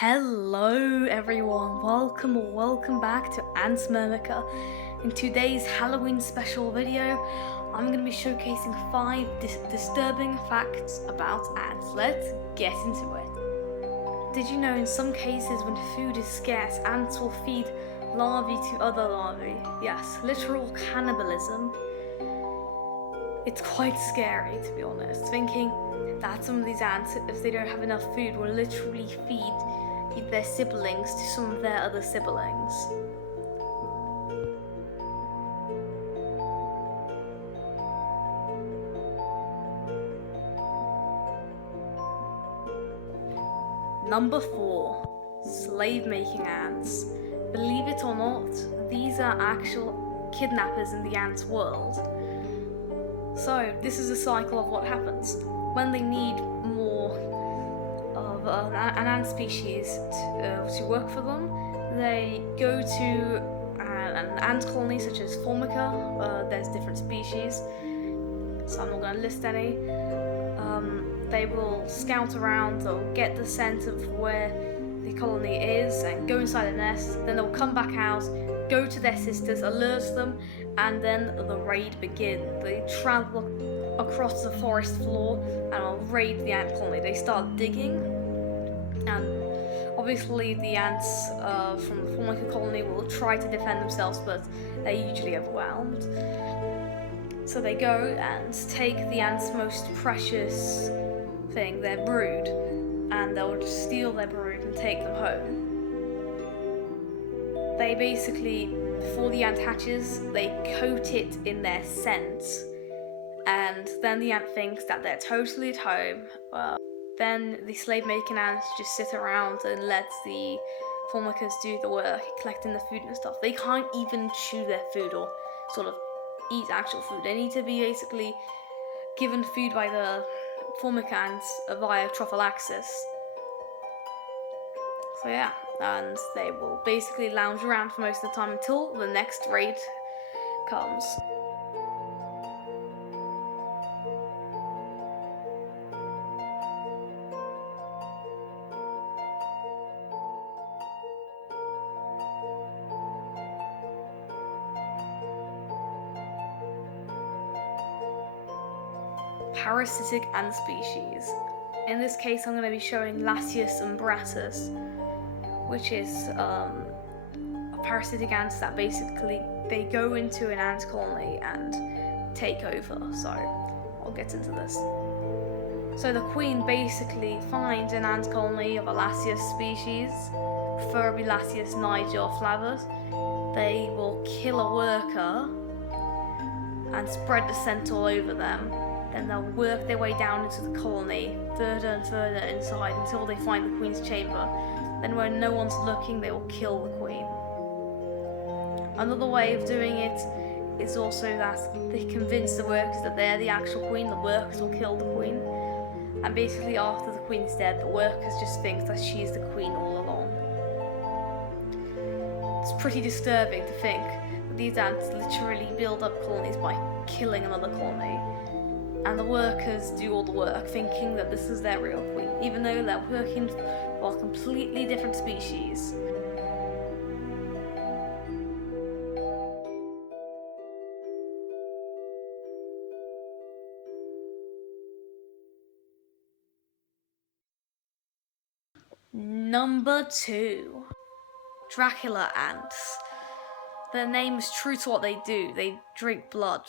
Hello everyone, welcome back to Ants Mimica. In today's Halloween special video, I'm going to be showcasing 5 disturbing facts about ants. Let's get into it. Did you know in some cases when food is scarce, ants will feed larvae to other larvae? Yes, literal cannibalism. It's quite scary, to be honest, thinking that some of these ants, if they don't have enough food, will literally feed their siblings to some of their other siblings. Number 4. Slave-making ants. Believe it or not, these are actual kidnappers in the ants world. So, this is a cycle of what happens. When they need more of an ant species to work for them, they go to an ant colony such as Formica. There's different species, so I'm not going to list any. They will scout around, they'll get the sense of where the colony is and go inside the nest, then they'll come back out, go to their sisters, alert them, and then the raid begins. They travel across the forest floor and will raid the ant colony. They start digging, and obviously the ants from the Formica colony will try to defend themselves, but they're usually overwhelmed. So they go and take the ants' most precious thing, their brood, and they'll just steal their brood and take them home. They basically, before the ant hatches, they coat it in their scent, and then the ant thinks that they're totally at home. Then the slave-making ants just sit around and let the Formicas do the work, collecting the food and stuff. They can't even chew their food or sort of eat actual food. They need to be basically given food by the Formica ants via trophallaxis. So yeah, and they will basically lounge around for most of the time until the next raid comes. Parasitic ant species. In this case, I'm going to be showing Lasius umbratus, which is a parasitic ants that basically they go into an ant colony and take over. So I'll get into this. So the queen basically finds an ant colony of a Lasius species, preferably Lasius niger or flavus. They will kill a worker and spread the scent all over them. Then they'll work their way down into the colony, further and further inside until they find the queen's chamber. Then when no one's looking, they will kill the queen. Another way of doing it is also that they convince the workers that they're the actual queen, the workers will kill the queen. And basically after the queen's dead, the workers just think that she's the queen all along. It's pretty disturbing to think that these ants literally build up colonies by killing another colony. And the workers do all the work, thinking that this is their real queen, even though they're working for a completely different species. Number 2. Dracula ants. Their name is true to what they do. They drink blood,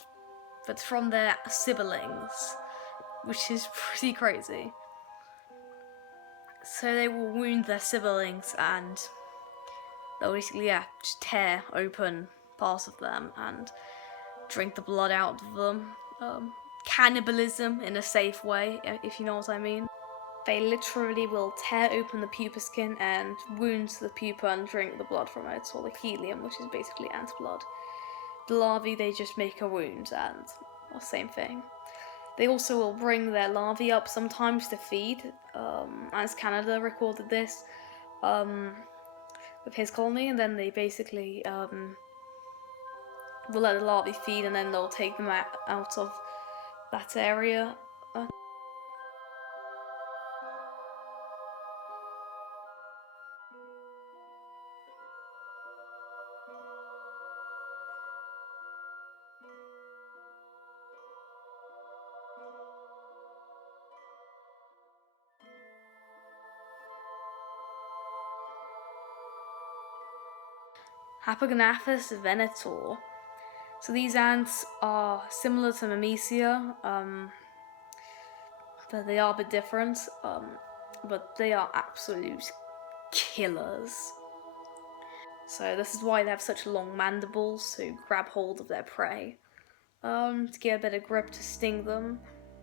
but from their siblings, which is pretty crazy. So they will wound their siblings and they'll basically just tear open parts of them and drink the blood out of them. Cannibalism in a safe way, if you know what I mean. They literally will tear open the pupa skin and wound the pupa and drink the blood from it, or the helium, which is basically ant blood. The larvae, they just make a wound and same thing. They also will bring their larvae up sometimes to feed. As Canada recorded this with his colony, and then they basically will let the larvae feed, and then they'll take them out of that area. Apogonathus venator. So these ants are similar to Myrmecia, but they are a bit different, but they are absolute killers. So this is why they have such long mandibles to grab hold of their prey, to get a better grip to sting them.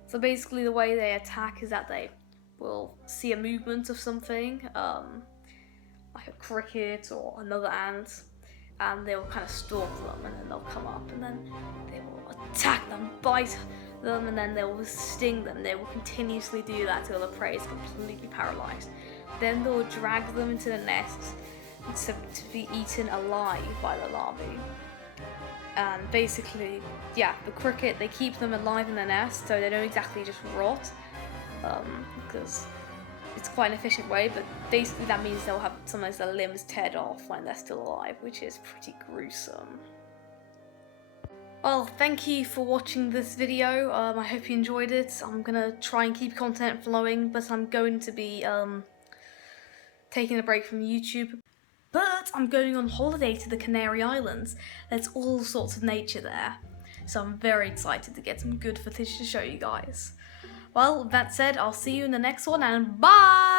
So basically the way they attack is that they will see a movement of something, like a cricket or another ant, and they will kind of stalk them, and then they'll come up, and then they will attack them, bite them, and then they will sting them. They will continuously do that till the prey is completely paralyzed. Then they will drag them into the nest to be eaten alive by the larvae. And basically, yeah, the cricket, they keep them alive in the nest, so they don't exactly just rot, because it's quite an efficient way, but basically that means they'll have sometimes their limbs teared off when they're still alive, which is pretty gruesome. Well, thank you for watching this video. I hope you enjoyed it. I'm gonna try and keep content flowing, but I'm going to be taking a break from YouTube. But I'm going on holiday to the Canary Islands. There's all sorts of nature there, so I'm very excited to get some good footage to show you guys. Well, that said, I'll see you in the next one, and bye!